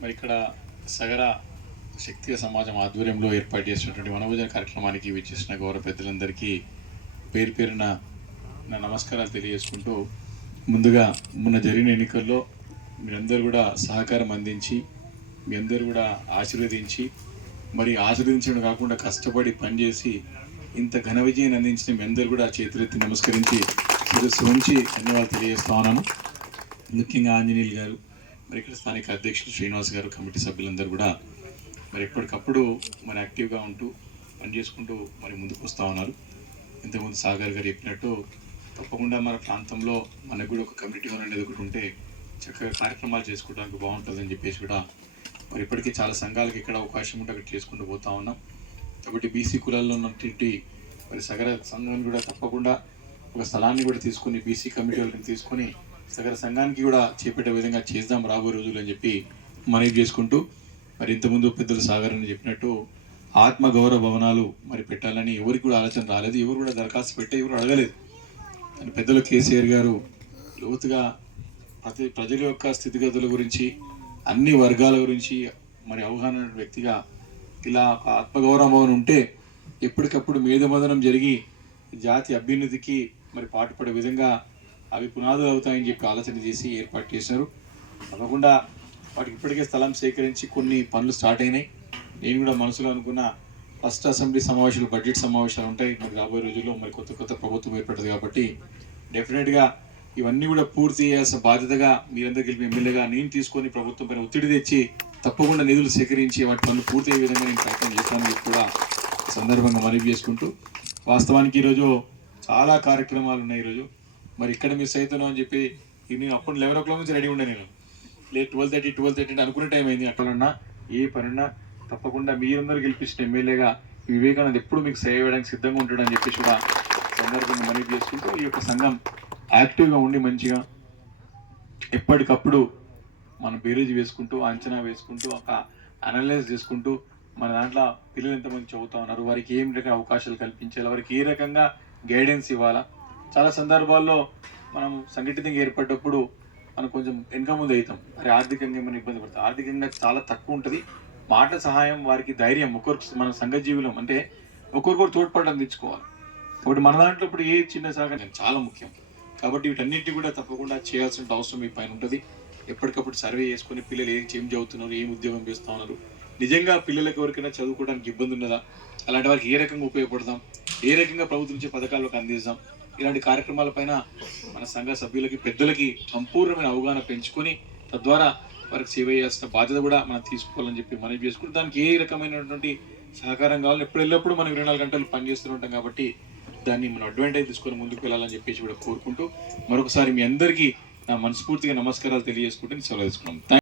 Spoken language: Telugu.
మరి ఇక్కడ సగర శక్తియ సమాజం ఆధ్వర్యంలో ఏర్పాటు చేసినటువంటి వనభోజన కార్యక్రమానికి విచ్చేసిన గౌరవ పెద్దలందరికీ పేరు పేరున నా నమస్కారాలు తెలియజేసుకుంటూ, ముందుగా మొన్న జరిగిన ఎన్నికల్లో మీరందరూ కూడా సహకారం అందించి, మీ అందరూ కూడా ఆశీర్వదించి, మరి ఆశీర్వదించడం కాకుండా కష్టపడి పనిచేసి ఇంత ఘన విజయాన్ని అందించిన మీ అందరూ కూడా చేతులెత్తి నమస్కరించి శిరస్సు ఉంచి ధన్యవాదాలు తెలియజేస్తా ఉన్నాను. ముఖ్యంగా ఆంజనేయులు గారు, మరి ఇక్కడ స్థానిక అధ్యక్షులు శ్రీనివాస్ గారు, కమిటీ సభ్యులందరూ కూడా మరి ఎప్పటికప్పుడు మరి యాక్టివ్గా ఉంటూ పనిచేసుకుంటూ మరి ముందుకు వస్తూ ఉన్నారు. ఇంతకుముందు సాగర్ గారు చెప్పినట్టు తప్పకుండా మన ప్రాంతంలో మనకు కూడా ఒక కమిటీ అనేది ఒకటి ఉంటే చక్కగా కార్యక్రమాలు చేసుకోవడానికి బాగుంటుందని చెప్పేసి కూడా మరి ఇప్పటికీ చాలా సంఘాలకు ఇక్కడ అవకాశం ఉంటే అక్కడ చేసుకుంటూ పోతా ఉన్నాం. కాబట్టి బీసీ కులాల్లో ఉన్నటువంటి మరి సగర సంఘాన్ని కూడా తప్పకుండా ఒక స్థలాన్ని కూడా తీసుకుని బీసీ కమిటీ వాళ్ళని తీసుకొని సగర సంఘానికి కూడా చేపట్టే విధంగా చేద్దాం రాబోయే రోజులు అని చెప్పి మనవి చేసుకుంటూ, మరి ఇంతకుముందు పెద్దలు సాగర్ అని చెప్పినట్టు ఆత్మగౌరవ భవనాలు మరి పెట్టాలని ఎవరికి కూడా ఆలోచన రాలేదు, ఎవరు కూడా దరఖాస్తు పెట్టే ఎవరు అడగలేదు. అని పెద్దలు కేసీఆర్ గారు లోతుగా ప్రజల యొక్క స్థితిగతుల గురించి, అన్ని వర్గాల గురించి మరి అవగాహన వ్యక్తిగా ఇలా ఒక ఆత్మగౌరవ భవనం ఉంటే ఎప్పటికప్పుడు మేధమదనం జరిగి జాతి అభ్యున్నతికి మరి పాటుపడే విధంగా అవి పునాదులు అవుతాయని చెప్పి ఆలోచన చేసి ఏర్పాటు చేశారు. తప్పకుండా వాటికి ఇప్పటికే స్థలం సేకరించి కొన్ని పనులు స్టార్ట్ అయినాయి. నేను కూడా మనసులో అనుకున్న ఫస్ట్ అసెంబ్లీ సమావేశాలు, బడ్జెట్ సమావేశాలు ఉంటాయి మరి రాబోయే రోజుల్లో, మరి కొత్త ప్రభుత్వం ఏర్పడుతుంది కాబట్టి డెఫినెట్గా ఇవన్నీ కూడా పూర్తి చేయాల్సిన బాధ్యతగా మీరందరూ గెలిపి ఎమ్మెల్యేగా నేను తీసుకొని ప్రభుత్వం పైన ఒత్తిడి తెచ్చి తప్పకుండా నిధులు సేకరించి వాటి పనులు పూర్తి అయ్యే విధంగా నేను ప్రయత్నం చేస్తానని కూడా సందర్భంగా మనవి చేసుకుంటూ, వాస్తవానికి ఈరోజు చాలా కార్యక్రమాలు ఉన్నాయి. ఈరోజు మరి ఇక్కడ మిస్ అవుతున్నావు అని చెప్పి నేను అప్పుడు 11 o'clock నుంచి రెడీ ఉండే, నేను లేట్ 12:30 అనుకునే టైం అయింది. అట్లన్నా ఏ పనున్నా తప్పకుండా మీరందరూ గెలిపించిన ఎమ్మెల్యేగా వివేకానంద్ ఎప్పుడు మీకు సేవ చేయడానికి సిద్ధంగా ఉంటాడని చెప్పేసి కూడా సందర్భంగా మనవి చేసుకుంటూ, ఈ యొక్క సంఘం యాక్టివ్గా ఉండి మంచిగా ఎప్పటికప్పుడు మనం బేరేజ్ వేసుకుంటూ, అంచనా వేసుకుంటూ, ఒక అనలైజ్ చేసుకుంటూ మన దాంట్లో పిల్లలు ఎంతమంది చదువుతా ఉన్నారు, వారికి ఏం రకం అవకాశాలు కల్పించాలి, వారికి ఏ రకంగా గైడెన్స్ ఇవ్వాలా. చాలా సందర్భాల్లో మనం సంఘటితంగా ఏర్పడ్డప్పుడు మనం కొంచెం వెనక ముందు అవుతాం, అరే ఆర్థికంగా ఏమైనా ఇబ్బంది పడతాం, ఆర్థికంగా చాలా తక్కువ ఉంటుంది, మాట సహాయం, వారికి ధైర్యం, ఒకరికి మన సంఘ జీవులం అంటే ఒకరికొకరు తోడ్పడడం తెచ్చుకోవాలి. కాబట్టి మన దాంట్లో ఇప్పుడు ఏ చిన్న సహకారం చాలా ముఖ్యం. కాబట్టి వీటన్నిటిని కూడా తప్పకుండా చేయాల్సిన అవసరం మీ పైన ఉంటుంది. ఎప్పటికప్పుడు సర్వే చేసుకుని పిల్లలు ఏం చదువుతున్నారు, ఏం ఉద్యోగం చేస్తూ ఉన్నారు, నిజంగా పిల్లలకు ఎవరికైనా చదువుకోవడానికి ఇబ్బంది ఉన్నదా, అలాంటి వారికి ఏ రకంగా ఉపయోగపడదాం, ఏ రకంగా ప్రభుత్వం నుంచి పథకాలకు అందిస్తాం, ఇలాంటి కార్యక్రమాలపైన మన సంఘ సభ్యులకి, పెద్దలకి సంపూర్ణమైన అవగాహన పెంచుకొని తద్వారా వారికి సేవ చేయాల్సిన బాధ్యత కూడా మనం తీసుకోవాలని చెప్పి మనవి చేసుకుంటే, దానికి ఏ రకమైనటువంటి సహకారం కావాలి, ఎల్లప్పుడూ మనం 24 గంటలు పనిచేస్తూ ఉంటాం కాబట్టి దాన్ని మనం అడ్వాంటేజ్ తీసుకొని ముందుకు వెళ్ళాలని చెప్పేసి కూడా కోరుకుంటూ, మరొకసారి మీ అందరికీ నా మనస్ఫూర్తిగా నమస్కారాలు తెలియజేసుకుంటే సెలవు తీసుకున్నాం.